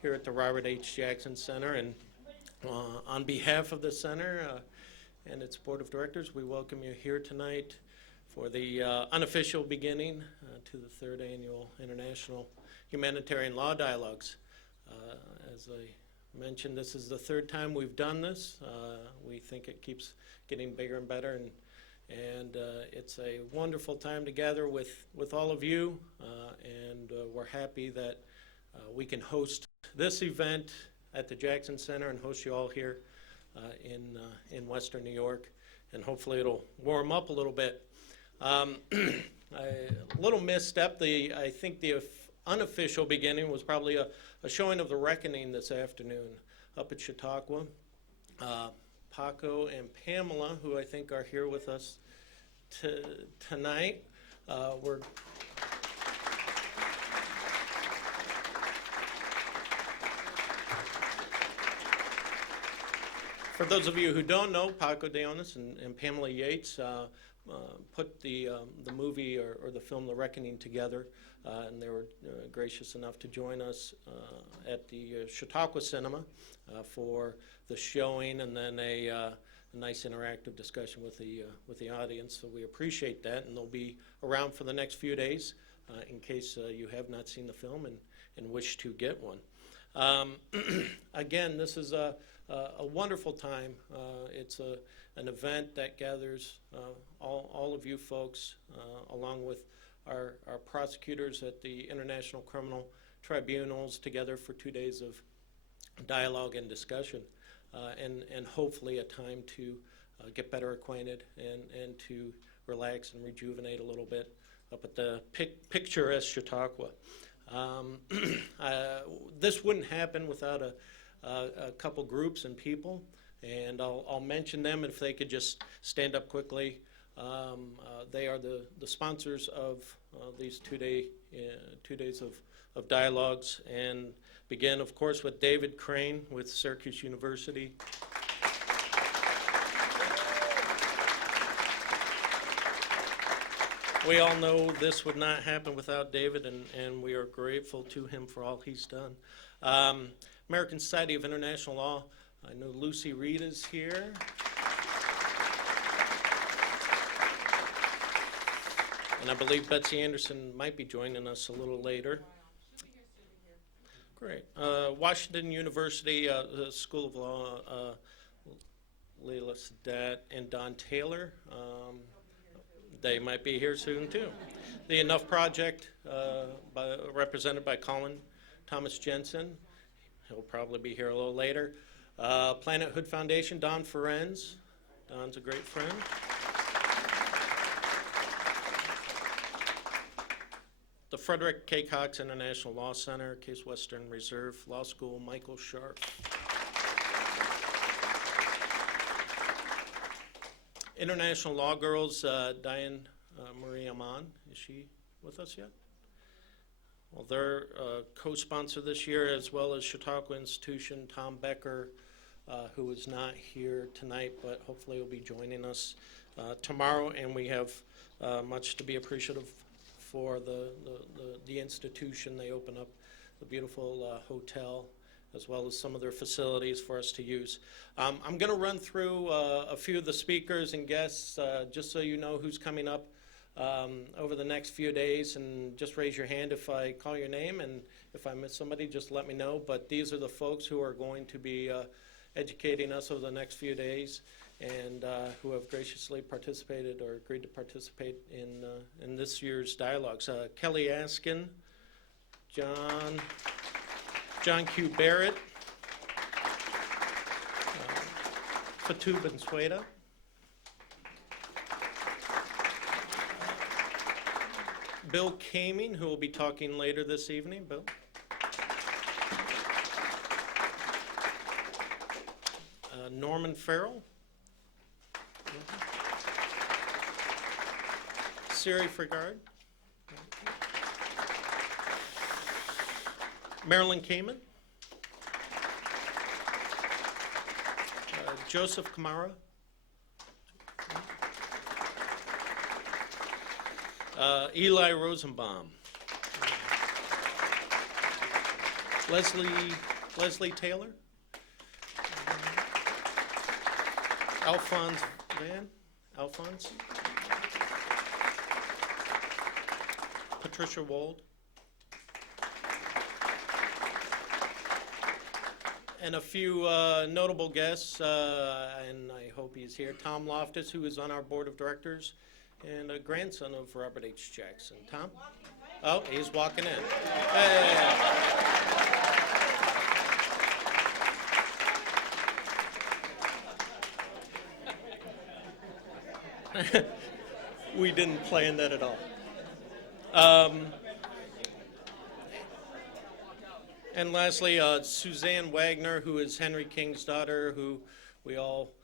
here at the Robert H. Jackson Center. And on behalf of the center and its board of directors, we welcome you here tonight for the unofficial beginning to the third annual International Humanitarian Law Dialogues. As I mentioned, this is the third time we've done this. We think it keeps getting bigger and better, and it's a wonderful time to gather with all of you, and we're happy that we can host this event at the Jackson Center and host you all here in Western New York, and hopefully it'll warm up a little bit. A little misstep. I think the unofficial beginning was probably a showing of The Reckoning this afternoon up at Chautauqua. Paco and Pamela, who I think are here with us tonight, were for those of you who don't know, Paco Deonis and Pamela Yates put the movie or the film The Reckoning together, and they were gracious enough to join us at the Chautauqua Cinema for the showing, and then a nice interactive discussion with the audience. So we appreciate that, and they'll be around for the next few days in case you have not seen the film and wish to get one. Again, this is a wonderful time. It's an event that gathers all of you folks, along with our prosecutors at the International Criminal Tribunals, together for 2 days of dialogue and discussion, and hopefully a time to get better acquainted and to relax and rejuvenate a little bit up at the picturesque Chautauqua. This wouldn't happen without a couple groups and people, and I'll mention them if they could just stand up quickly. They are the sponsors of these 2 days of dialogues, and begin, of course, with David Crane with Syracuse University. We all know this would not happen without David, and we are grateful to him for all he's done. American Society of International Law, I know Lucy Reed is here. And I believe Betsy Anderson might be joining us a little later. Great. Washington University, the School of Law, Leila Sadat and Don Taylor. They might be here soon, too. The Enough Project, represented by Colin Thomas Jensen. He'll probably be here a little later. Planet Hood Foundation, Don Ferenz. Don's a great friend. The Frederick K. Cox International Law Center, Case Western Reserve Law School, Michael Sharp. International Law Girls, Diane Marie Aman. Is she with us yet? Well, they're co-sponsor this year, as well as Chautauqua Institution, Tom Becker, who is not here tonight, but hopefully will be joining us tomorrow. And we have much to be appreciative for the institution. They open up a beautiful hotel, as well as some of their facilities for us to use. I'm going to run through a few of the speakers and guests, just so you know who's coming up over the next few days, and just raise your hand if I call your name, and if I miss somebody, just let me know. But these are the folks who are going to be educating us over the next few days, and who have graciously participated or agreed to participate in this year's dialogues. Kelly Askin, John Q. Barrett, Fatou Bensouda, Bill Kaming, who will be talking later this evening. Bill. Norman Farrell. Siri Frigard. Marilyn Kamen. Joseph Kamara. Eli Rosenbaum. Leslie Taylor. Alphonse Van. Alphonse. Patricia Wold. And a few notable guests, and I hope he's here. Tom Loftus, who is on our board of directors, and a grandson of Robert H. Jackson. Tom? Oh, he's walking in. Hey. We didn't plan that at all. And lastly, Suzanne Wagner, who is Henry King's daughter, who we all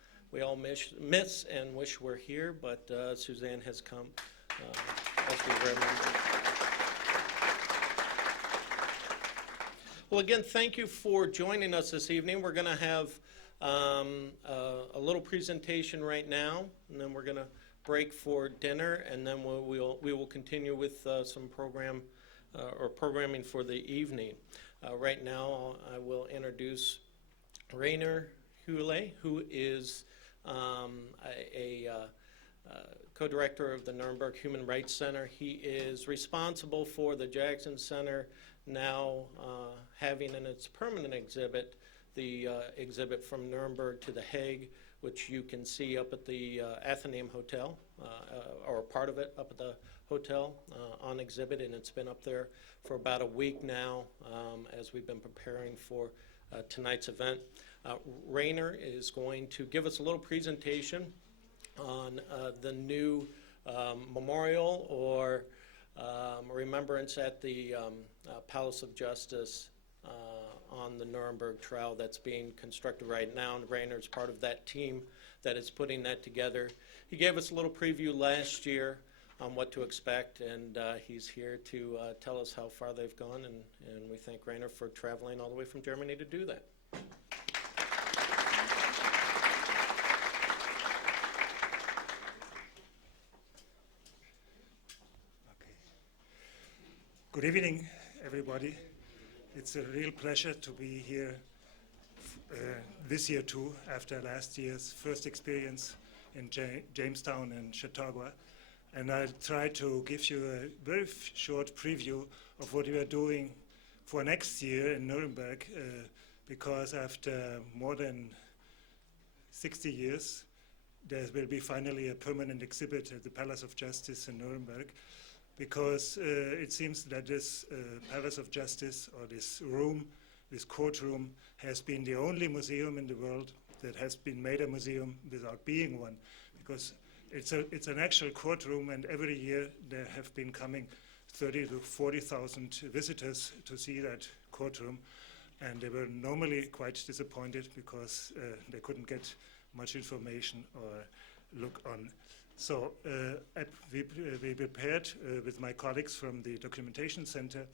miss and wish were here, but Suzanne has come as we remember. Well, again, thank you for joining us this evening. We're going to have a little presentation right now, and then we're going to break for dinner, and then we will continue with some programming for the evening. Right now, I will introduce Rainer Hule, who is a co-director of the Nuremberg Human Rights Center. He is responsible for the Jackson Center now having in its permanent exhibit the exhibit from Nuremberg to The Hague, which you can see up at the Athenaeum Hotel, or part of it up at the hotel on exhibit, and it's been up there for about a week now as we've been preparing for tonight's event. Rainer is going to give us a little presentation on the new memorial or remembrance at the Palace of Justice on the Nuremberg trial that's being constructed right now, and Rainer is part of that team that is putting that together. He gave us a little preview last year on what to expect, and he's here to tell us how far they've gone, and we thank Rainer for traveling all the way from Germany to do that. Okay. Good evening, everybody. It's a real pleasure to be here this year too, after last year's first experience in Jamestown and Chautauqua. And I'll try to give you a very short preview of what we are doing for next year in Nuremberg, because after more than 60 years, there will be finally a permanent exhibit at the Palace of Justice in Nuremberg, because it seems that this Palace of Justice, or this room, this courtroom, has been the only museum in the world that has been made a museum without being one, because it's an actual courtroom, and every year there have been coming 30 to 40,000 visitors to see that courtroom, and they were normally quite disappointed because they couldn't get much information or look on. So we prepared with my colleagues from the Documentation Center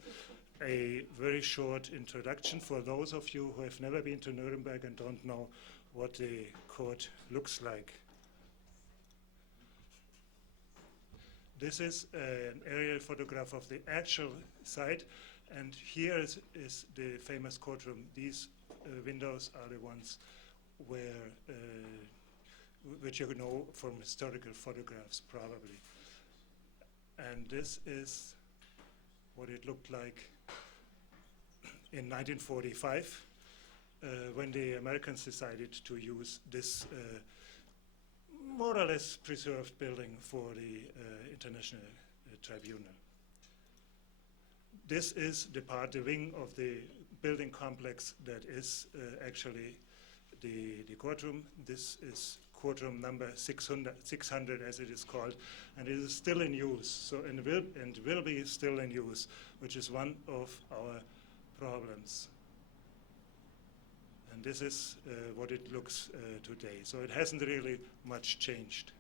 a very short introduction for those of you who have never been to Nuremberg and don't know what the court looks like. This is an aerial photograph of the actual site, and here is the famous courtroom. These windows are the ones where, which you know from historical photographs probably. And this is what it looked like in 1945 when the Americans decided to use this more or less preserved building for the International Tribunal. This is the wing of the building complex that is actually the courtroom. This is courtroom number 600 as it is called, and it is still in use, so and will be still in use, which is one of our problems. And this is what it looks today. So it hasn't really much changed.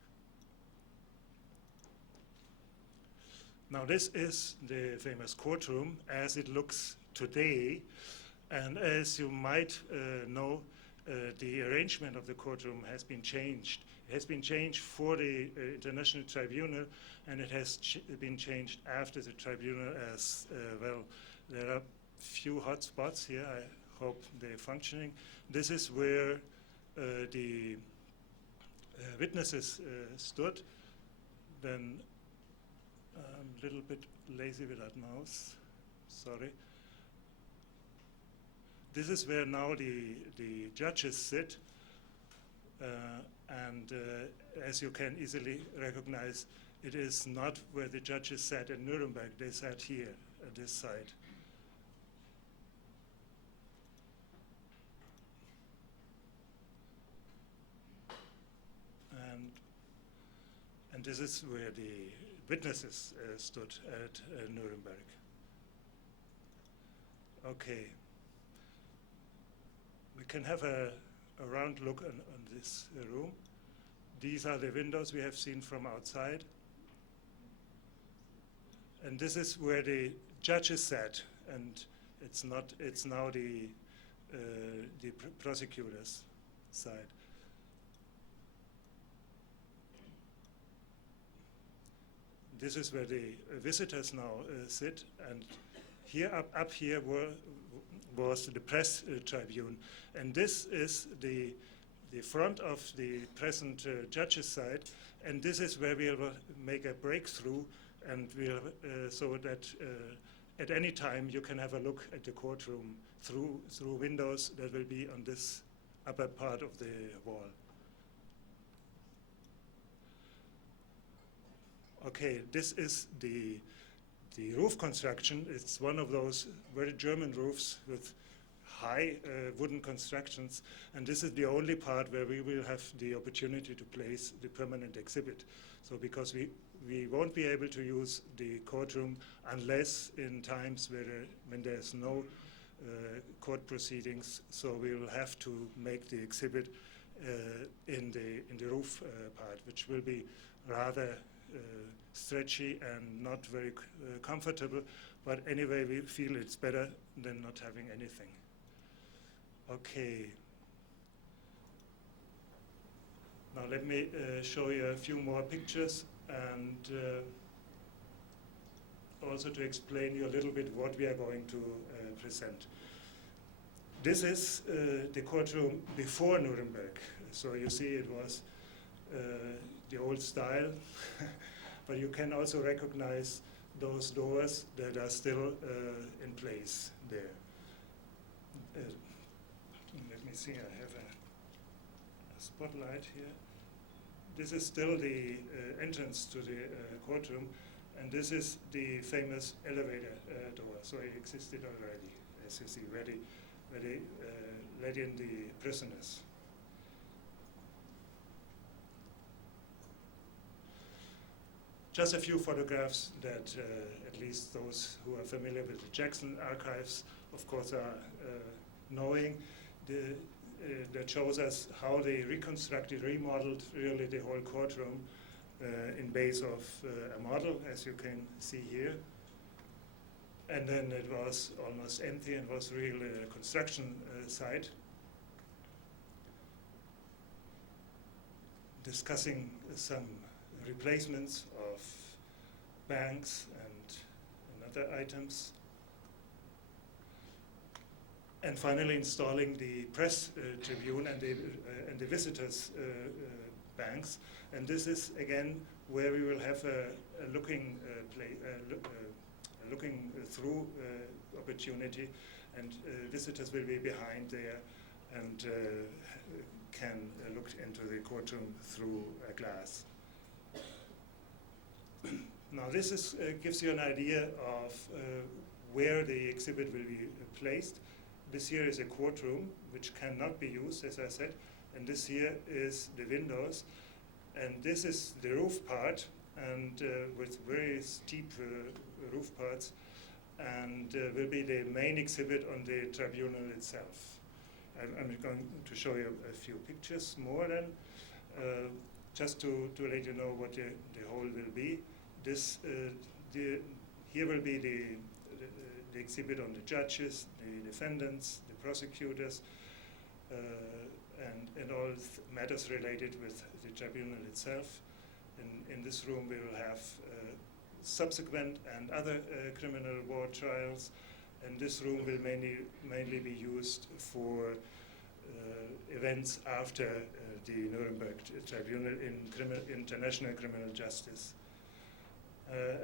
Now this is the famous courtroom as it looks today. And as you might know, the arrangement of the courtroom has been changed. It has been changed for the International Tribunal, and it has been changed after the tribunal as well. There are few hot spots here. I hope they're functioning. This is where the witnesses stood. Then I'm a little bit lazy with that mouse. Sorry. This is where now the judges sit. And as you can easily recognize, it is not where the judges sat in Nuremberg. They sat here at this side. And this is where the witnesses stood at Nuremberg. Okay. We can have a round look on this room. These are the windows we have seen from outside. And this is where the judges sat, and it's now the prosecutor's side. This is where the visitors now sit, and here up here was the press tribune, and this is the front of the present judges' side, and this is where we'll make a breakthrough, and so that at any time you can have a look at the courtroom through windows that will be on this upper part of the wall. Okay, this is the roof construction. It's one of those very German roofs with high wooden constructions, and this is the only part where we will have the opportunity to place the permanent exhibit. So because we won't be able to use the courtroom unless in times when there's no court proceedings, so we will have to make the exhibit in the roof part, which will be rather stretchy and not very comfortable, but anyway we feel it's better than not having anything. Okay. Now let me show you a few more pictures, and also to explain you a little bit what we are going to present. This is the courtroom before Nuremberg. So you see it was the old style, but you can also recognize those doors that are still in place there. Let me see, I have a spotlight here. This is still the entrance to the courtroom, and this is the famous elevator door. So it existed already, as you see, ready let in the prisoners. Just a few photographs that at least those who are familiar with the Jackson archives, of course, are knowing. That shows us how they reconstructed, remodeled really the whole courtroom in base of a model, as you can see here. And then it was almost empty and was really a construction site. Discussing some replacements of banks and other items. And finally installing the press tribune and the visitors' banks. And this is again where we will have a looking through opportunity, and visitors will be behind there and can look into the courtroom through a glass. Now this gives you an idea of where the exhibit will be placed. This here is a courtroom, which cannot be used, as I said, and this here is the windows, and this is the roof part, and with very steep roof parts, and will be the main exhibit on the tribunal itself. I'm going to show you a few pictures more then, just to let you know what the whole will be. Here will be the exhibit on the judges, the defendants, the prosecutors, and all matters related with the tribunal itself. In this room we will have subsequent and other criminal war trials, And this room will mainly be used for events after the Nuremberg Tribunal in international criminal justice.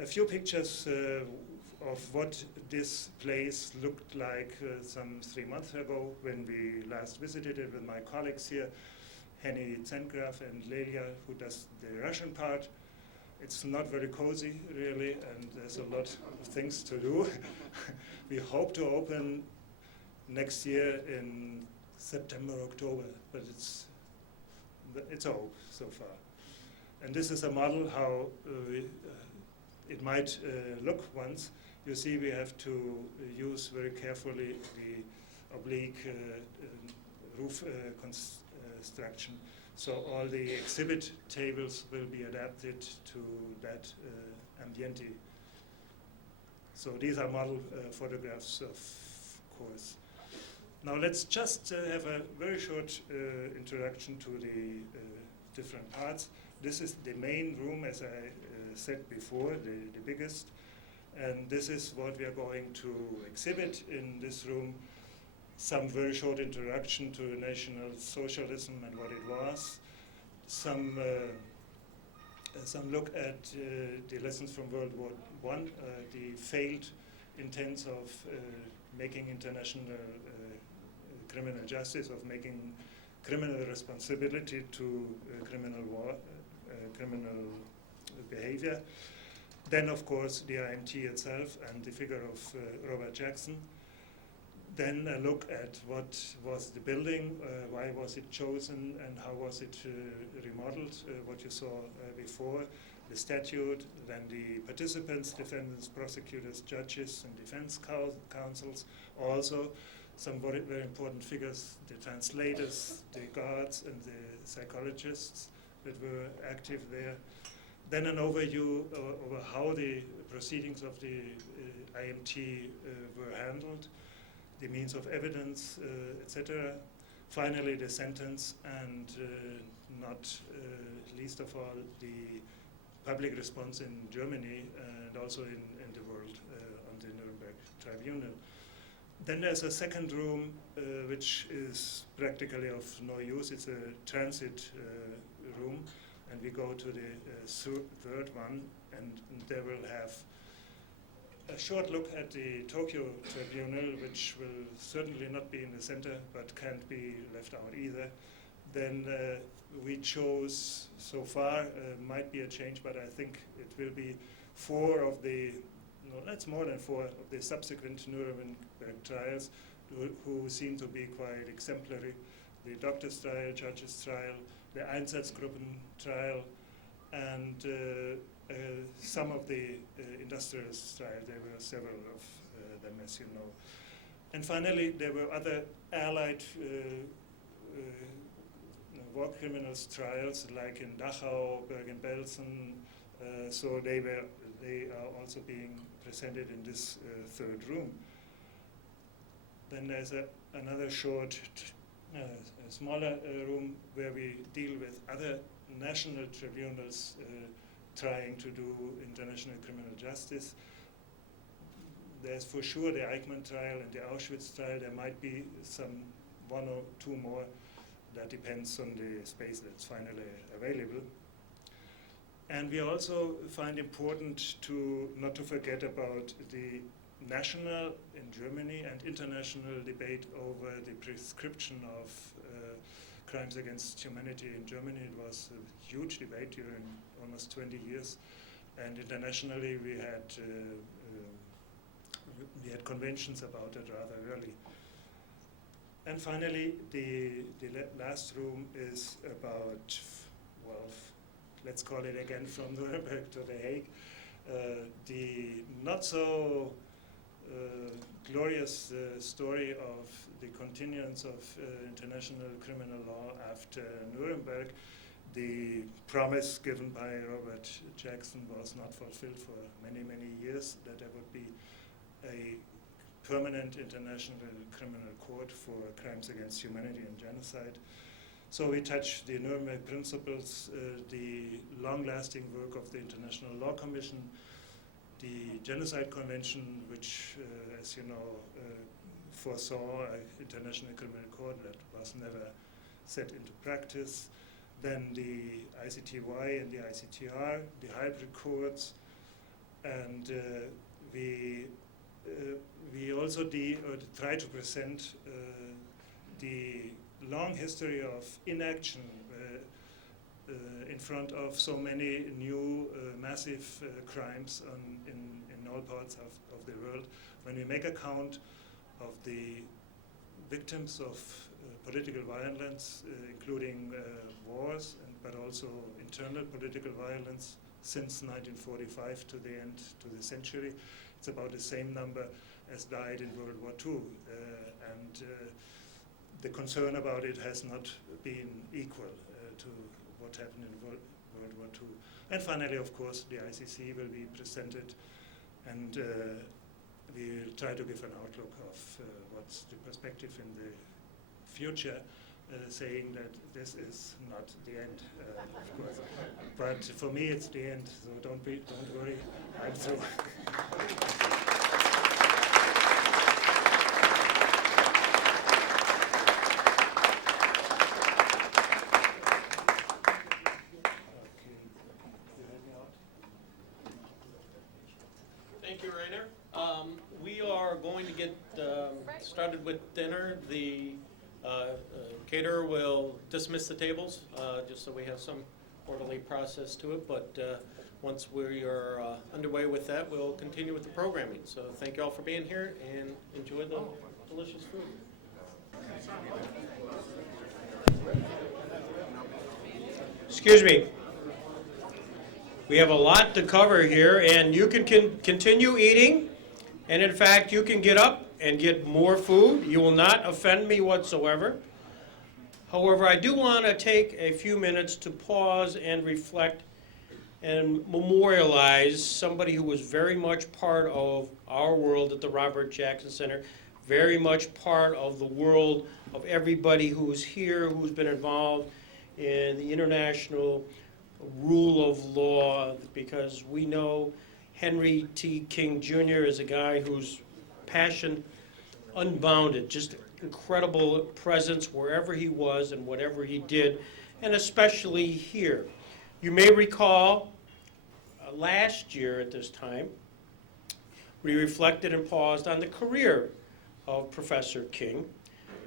A few pictures of what this place looked like some 3 months ago when we last visited it with my colleagues here, Henny Zentgraf and Lelia, who does the Russian part. It's not very cozy, really, and there's a lot of things to do. We hope to open next year in September, October, but it's a hope so far. And this is a model how it might look once. You see, we have to use very carefully the oblique roof construction. So all the exhibit tables will be adapted to that ambiente. So these are model photographs, of course. Now let's just have a very short introduction to the different parts. This is the main room, as I said before, the biggest. And this is what we are going to exhibit in this room. Some very short introduction to National Socialism and what it was. Some look at the lessons from World War I, the failed intents of making international criminal justice, of making criminal responsibility to criminal behavior. Then, of course, the IMT itself and the figure of Robert Jackson. Then a look at what was the building, why was it chosen, and how was it remodeled, what you saw before, the statute, then the participants, defendants, prosecutors, judges, and defense counsels. Also, some very, very important figures, the translators, the guards, and the psychologists that were active there. Then an overview over how the proceedings of the IMT were handled, the means of evidence, etc. Finally, the sentence, and not least of all, the public response in Germany and also in the world on the Nuremberg Tribunal. Then there's a second room, which is practically of no use. It's a transit room, and we go to the third one, and they will have a short look at the Tokyo Tribunal, which will certainly not be in the center, but can't be left out either. Then we chose, so far, might be a change, but I think it will be 4 of the, no, that's more than 4 of the subsequent Nuremberg trials who seem to be quite exemplary. The doctor's trial, judge's trial, the Einsatzgruppen trial, and some of the industrialist trials. There were several of them, as you know. And finally, there were other allied war criminals trials, like in Dachau, Bergen-Belsen. So they are also being presented in this third room. Then there's another short, smaller room where we deal with other national tribunals trying to do international criminal justice. There's for sure the Eichmann trial and the Auschwitz trial. There might be some 1 or 2 more. That depends on the space that's finally available. And we also find important not to forget about the national in Germany and international debate over the prescription of crimes against humanity in Germany. It was a huge debate during almost 20 years, and internationally we had conventions about it rather early. And finally, the last room is about, well, let's call it again from Nuremberg to The Hague, the not so glorious story of the continuance of international criminal law after Nuremberg. The promise given by Robert Jackson was not fulfilled for many, many years, that there would be a permanent international criminal court for crimes against humanity and genocide. So we touch the Nuremberg principles, the long-lasting work of the International Law Commission, the Genocide Convention, which, as you know, foresaw an international criminal court that was never set into practice. Then the ICTY and the ICTR, the hybrid courts, and we also try to present the long history of inaction in front of so many new massive crimes in all parts of the world. When we make a count of the victims of political violence, including wars, but also internal political violence since 1945 to the end to the century, it's about the same number as died in World War II. And the concern about it has not been equal to what happened in World War II. And finally, of course, the ICC will be presented, and we'll try to give an outlook of what's the perspective in the future, saying that this is not the end, of course. But for me, it's the end, so don't worry, I'm through. Thank you, Rainer. We are going to get started with dinner. The caterer will dismiss the tables, just so we have some orderly process to it. But once we are underway with that, we'll continue with the programming. So thank you all for being here, and enjoy the delicious food. Excuse me. We have a lot to cover here, and you can continue eating, and in fact, you can get up and get more food. You will not offend me whatsoever. However, I do want to take a few minutes to pause and reflect and memorialize somebody who was very much part of our world at the Robert Jackson Center, very much part of the world of everybody who's here, who's been involved in the international rule of law, because we know Henry T. King Jr. is a guy whose passion unbounded, just incredible presence wherever he was and whatever he did, and especially here. You may recall last year at this time, we reflected and paused on the career of Professor King,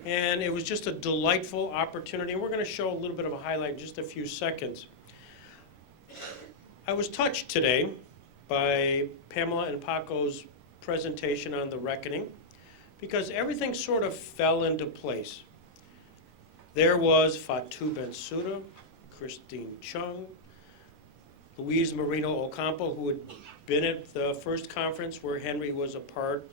and it was just a delightful opportunity, and we're going to show a little bit of a highlight in just a few seconds. I was touched today by Pamela and Paco's presentation on the reckoning, because everything sort of fell into place. There was Fatou Bensouda, Christine Chung, Louise Marino Ocampo, who had been at the first conference where Henry was a part.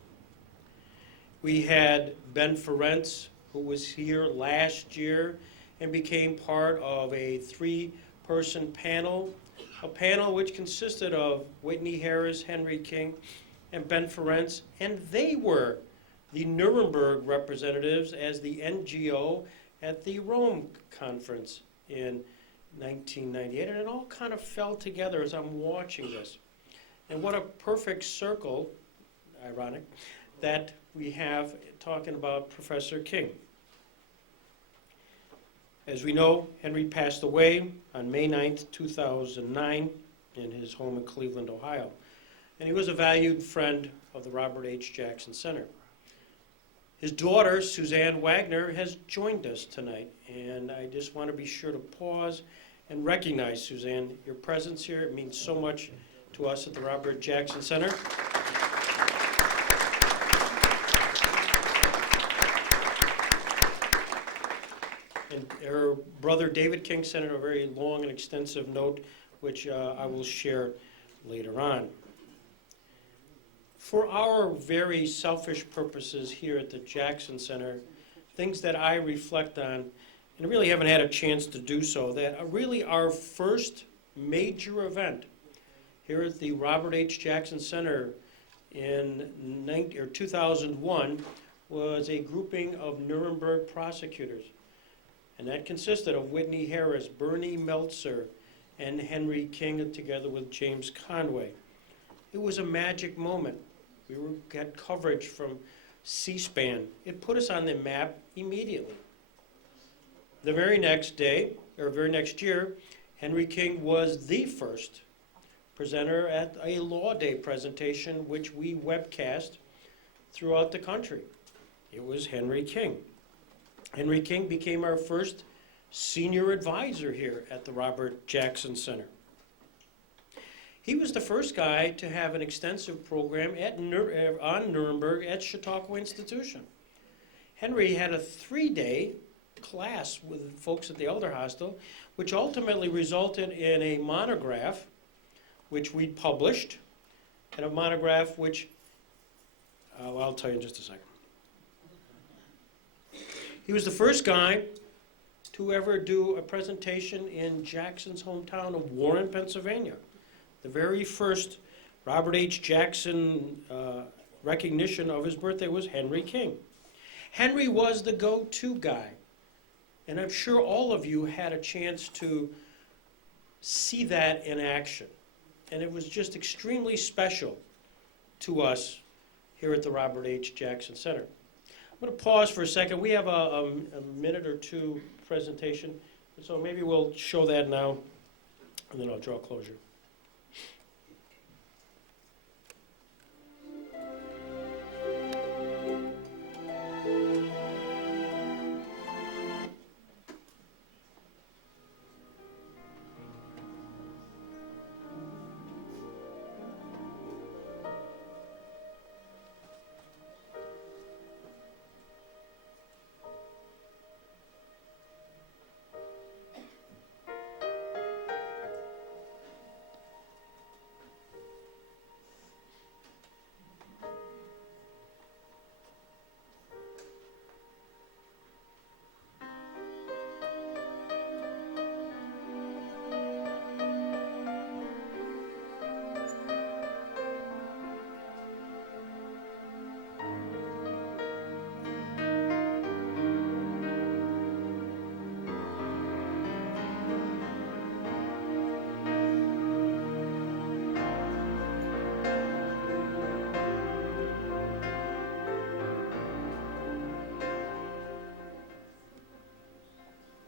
We had Ben Ferencz, who was here last year and became part of a 3-person panel, a panel which consisted of Whitney Harris, Henry King, and Ben Ferencz, and they were the Nuremberg representatives as the NGO at the Rome conference in 1998, and it all kind of fell together as I'm watching this. And what a perfect circle, ironic, that we have talking about Professor King. As we know, Henry passed away on May 9th, 2009 in his home in Cleveland, Ohio. And he was a valued friend of the Robert H. Jackson Center. His daughter, Suzanne Wagner, has joined us tonight, and I just want to be sure to pause and recognize, Suzanne, your presence here. It means so much to us at the Robert Jackson Center. And her brother, David King, sent in a very long and extensive note, which I will share later on. For our very selfish purposes here at the Jackson Center, things that I reflect on, and I really haven't had a chance to do so, that really our first major event here at the Robert H. Jackson Center in 2001 was a grouping of Nuremberg prosecutors. And that consisted of Whitney Harris, Bernie Meltzer, and Henry King, together with James Conway. It was a magic moment. Got coverage from C-SPAN. It put us on the map immediately. The very next day, or very next year, Henry King was the first presenter at a Law Day presentation, which we webcast throughout the country. It was Henry King. Henry King became our first senior advisor here at the Robert Jackson Center. He was the first guy to have an extensive program on Nuremberg at Chautauqua Institution. Henry had a 3-day class with folks at the Elder Hostel, which ultimately resulted in a monograph, which we published, and a monograph which, I'll tell you in just a second. He was the first guy to ever do a presentation in Jackson's hometown of Warren, Pennsylvania. The very first Robert H. Jackson recognition of his birthday was Henry King. Henry was the go-to guy, and I'm sure all of you had a chance to see that in action. And it was just extremely special to us here at the Robert H. Jackson Center. I'm going to pause for a second. We have a minute or two presentation, so maybe we'll show that now, and then I'll draw closure.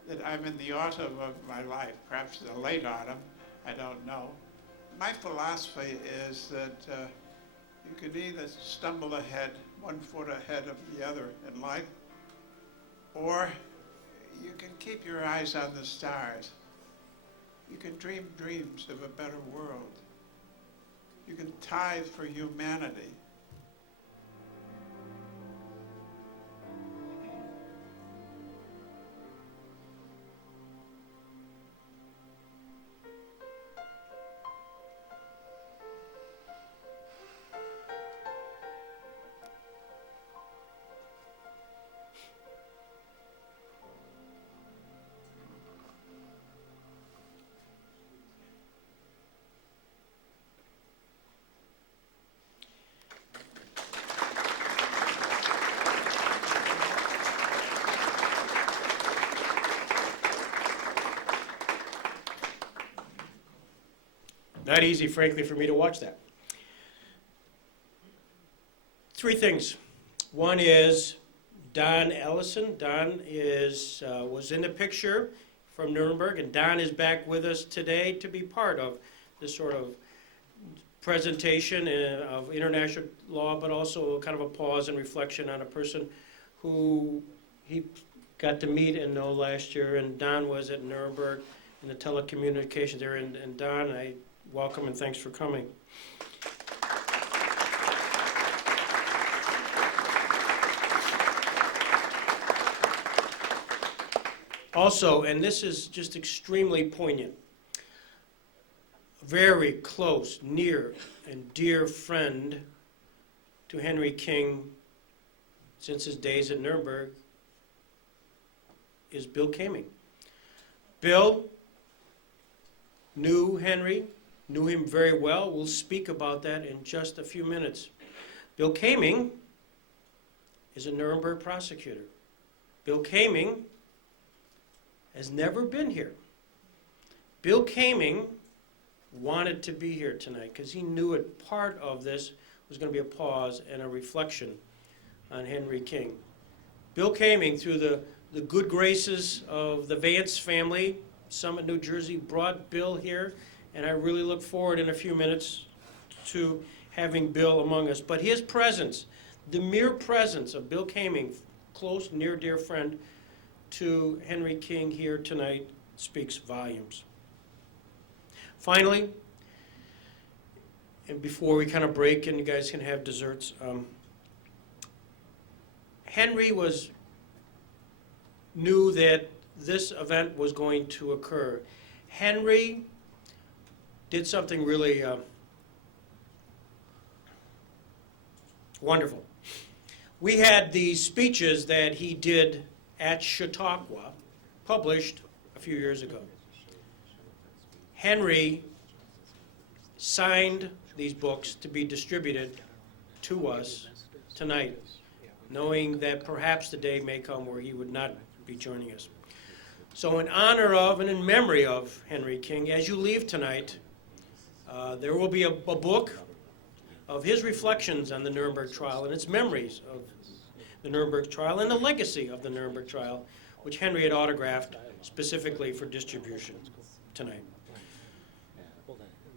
That I'm in the autumn of my life, perhaps the late autumn, I don't know. My philosophy is that you can either stumble ahead, 1 foot ahead of the other in life, or you can keep your eyes on the stars. You can dream dreams of a better world. You can tithe for humanity. Not easy, frankly, for me to watch that. 3 things. One is Don Ellison. Don was in the picture from Nuremberg, and Don is back with us today to be part of this sort of presentation of international law, but also kind of a pause and reflection on a person who he got to meet and know last year. And Don was at Nuremberg in the telecommunications there. And Don, I welcome and thanks for coming. Also, and this is just extremely poignant, a very close, near, and dear friend to Henry King since his days at Nuremberg is Bill Kaming. Bill knew Henry, knew him very well. We'll speak about that in just a few minutes. Bill Kaming is a Nuremberg prosecutor. Bill Kaming has never been here. Bill Kaming wanted to be here tonight because he knew it. Part of this was going to be a pause and a reflection on Henry King. Bill Kaming, through the good graces of the Vance family, Summit, New Jersey, brought Bill here, and I really look forward in a few minutes to having Bill among us. But his presence, the mere presence of Bill Kaming, close, near, dear friend to Henry King here tonight, speaks volumes. Finally, and before we kind of break and you guys can have desserts, Henry knew that this event was going to occur. Henry did something really wonderful. We had these speeches that he did at Chautauqua, published a few years ago. Henry signed these books to be distributed to us tonight, knowing that perhaps the day may come where he would not be joining us. So in honor of and in memory of Henry King, as you leave tonight, there will be a book of his reflections on the Nuremberg trial and its memories of the Nuremberg trial and the legacy of the Nuremberg trial, which Henry had autographed specifically for distribution tonight.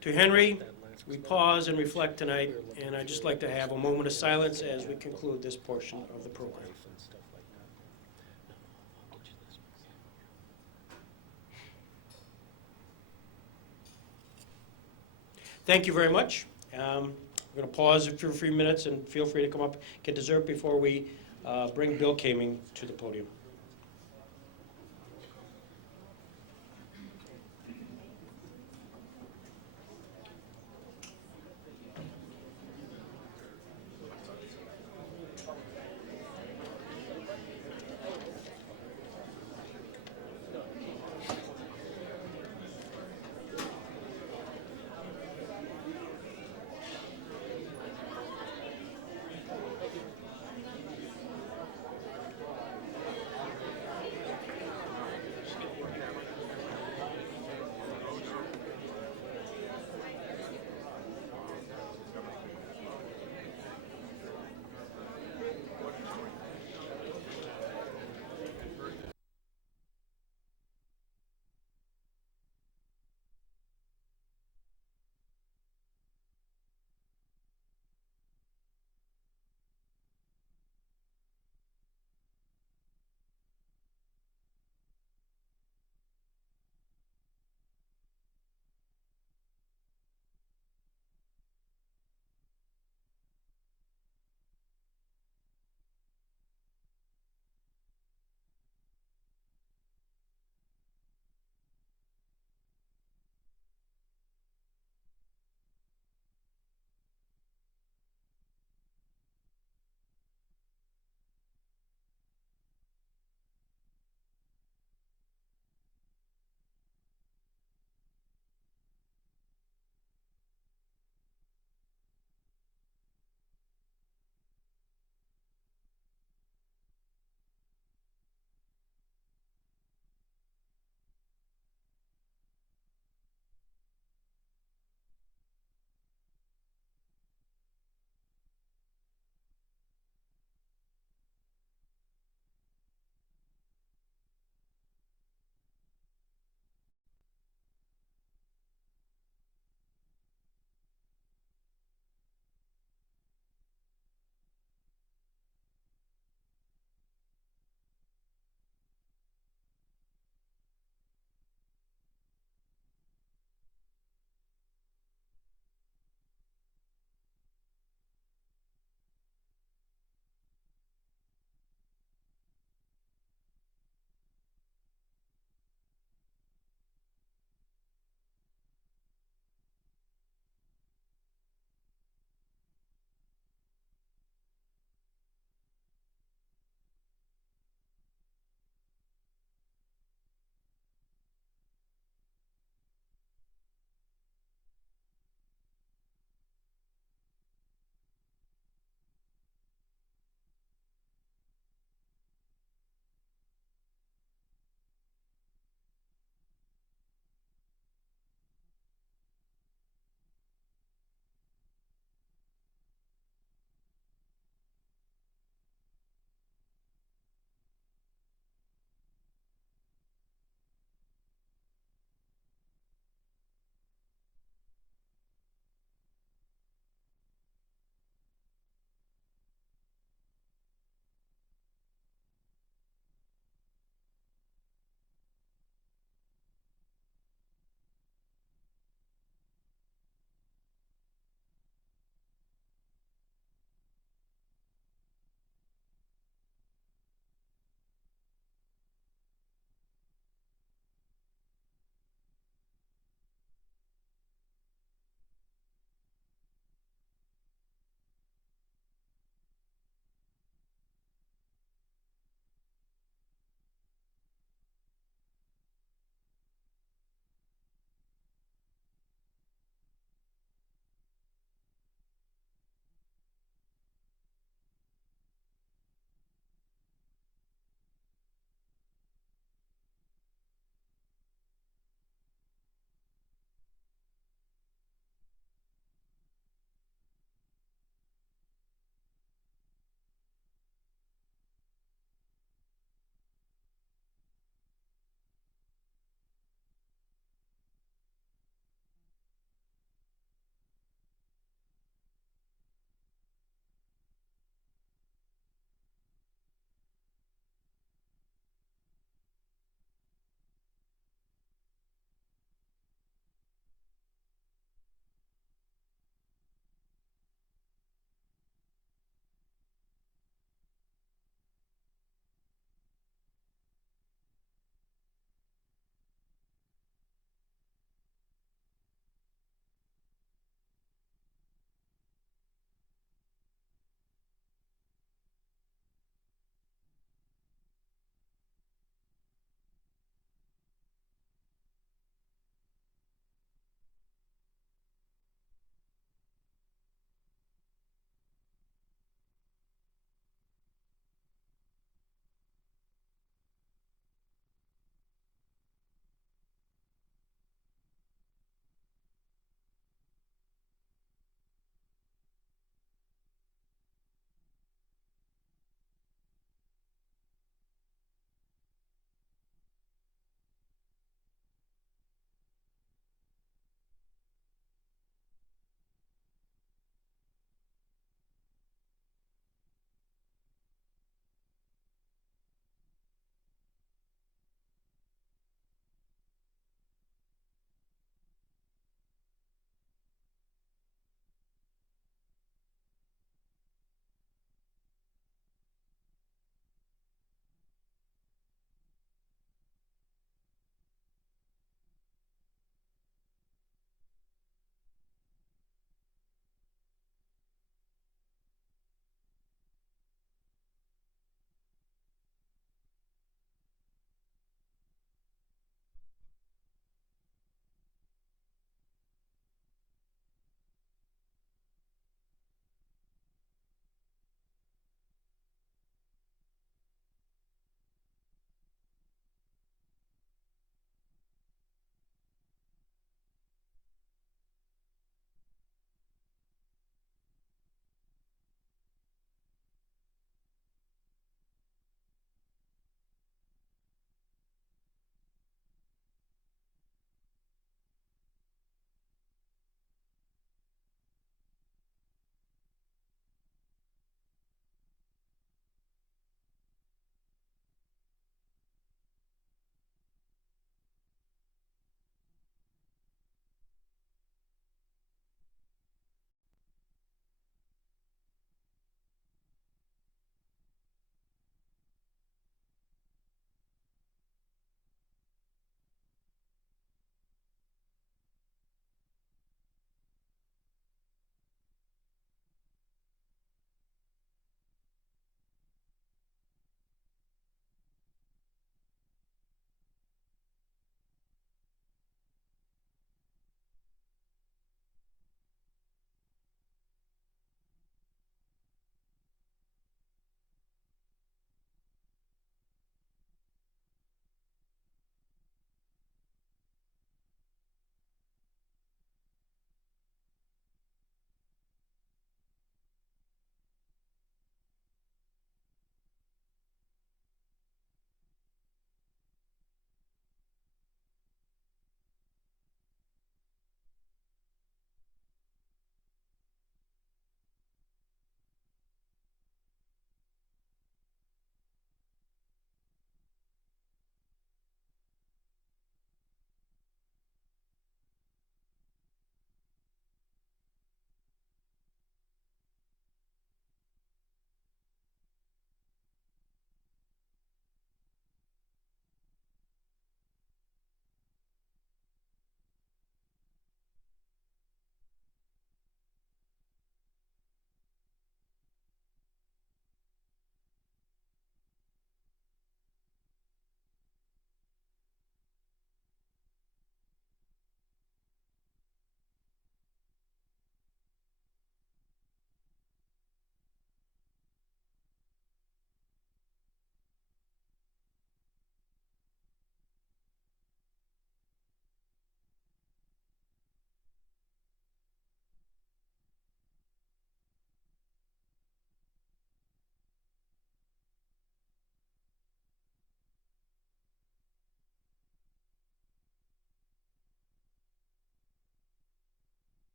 To Henry, we pause and reflect tonight, and I'd just like to have a moment of silence as we conclude this portion of the program. Thank you very much. We're going to pause for a few minutes and feel free to come up, get dessert before we bring Bill Kaming to the podium.